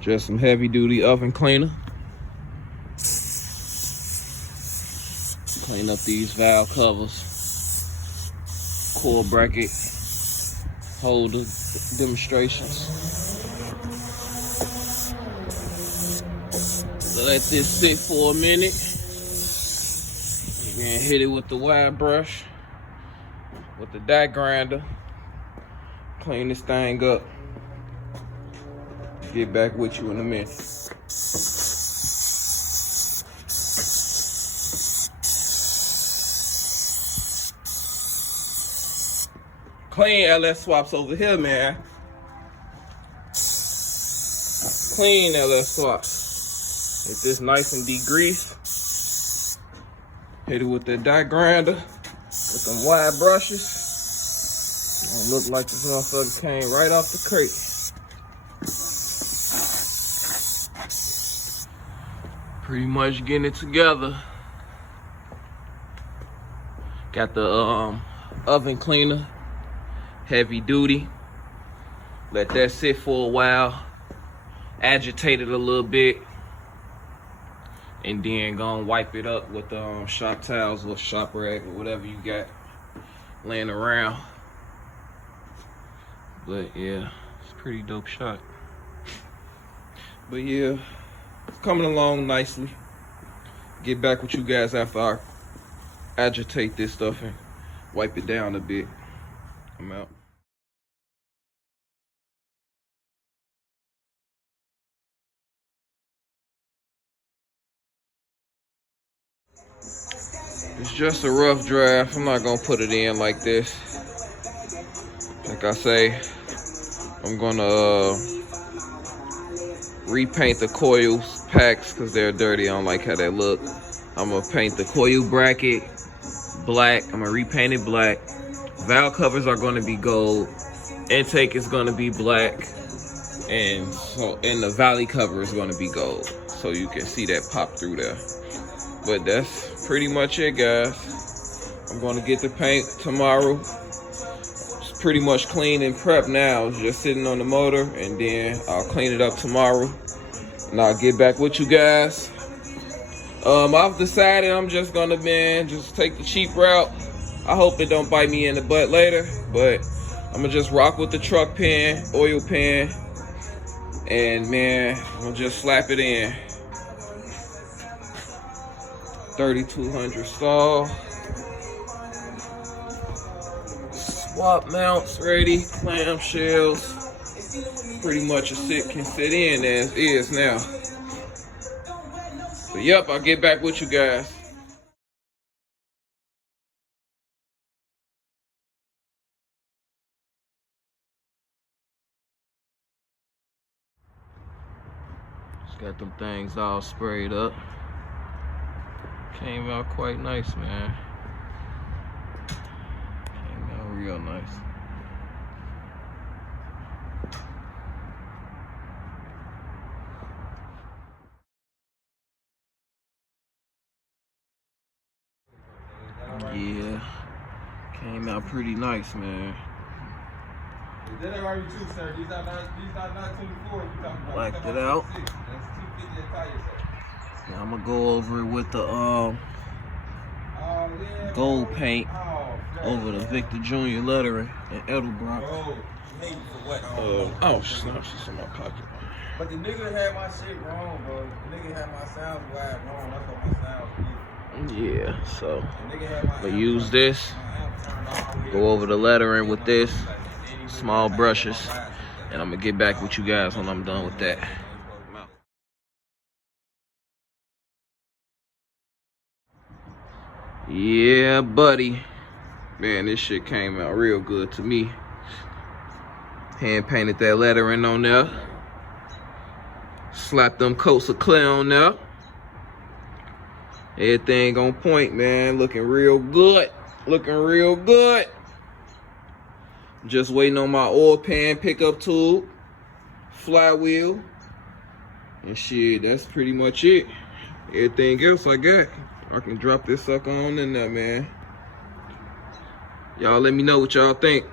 Just some heavy duty oven cleaner. Clean up these valve covers, coil bracket holder demonstrations. Let this sit for a minute. And hit it with the wire brush, with the die grinder. Clean this thing up. Get back with you in a minute. Clean LS swaps over here, man. Clean LS swaps. Get this nice and degreased. Hit it with the die grinder, with some wire brushes. Don't look like this motherfucker came right off the crate. Pretty much getting it together. Got the oven cleaner, heavy duty. Let that sit for a while. Agitate it a little bit. And then gonna wipe it up with the shop towels or shop rag or whatever you got laying around. But yeah, it's a pretty dope shot. But yeah, it's coming along nicely. Get back with you guys after I agitate this stuff and wipe it down a bit. I'm out. It's just a rough draft. I'm not gonna put it in like this. Like I say, I'm gonna repaint the coils packs because they're dirty. I don't like how they look. I'm gonna paint the coil bracket black. I'm gonna repaint it black. Valve covers are gonna be gold. Intake is gonna be black. And the valley cover is gonna be gold. So you can see that pop through there. But that's pretty much it, guys. I'm gonna get the paint tomorrow. It's pretty much clean and prepped now. It's just sitting on the motor, and then I'll clean it up tomorrow. And I'll get back with you guys. I've decided I'm just gonna, just take the cheap route. I hope it don't bite me in the butt later, but I'm gonna just rock with the truck pen, oil pen, and I'm gonna just slap it in. 3200 stall. Swap mounts ready, clamshells. Pretty much can sit in as is now. But yep, I'll get back with you guys. Just got them things all sprayed up. Came out quite nice, man. Came out real nice. Yeah, came out pretty nice, man. Is that already true, sir? These are not 24. Blacked it out. That's 250 a tire, sir. Now I'm gonna go over it with the gold paint over the Victor Jr. lettering and Edelbrock. Oh snap, she's in my pocket. But the nigga had my shit wrong, bro. The nigga had my sound wide wrong. That's what my sound is. Yeah, so I'm gonna use this. Go over the lettering with this. Small brushes. And I'm gonna get back with you guys when I'm done with that. Yeah, buddy. Man, this shit came out real good to me. Hand painted that lettering on there. Slapped them coats of clay on there. Everything on point, man. Looking real good. Looking real good. Just waiting on my oil pan pickup tool, flywheel, and shit. That's pretty much it. Everything else I got. I can drop this sucker on in there, man. Y'all let me know what y'all think.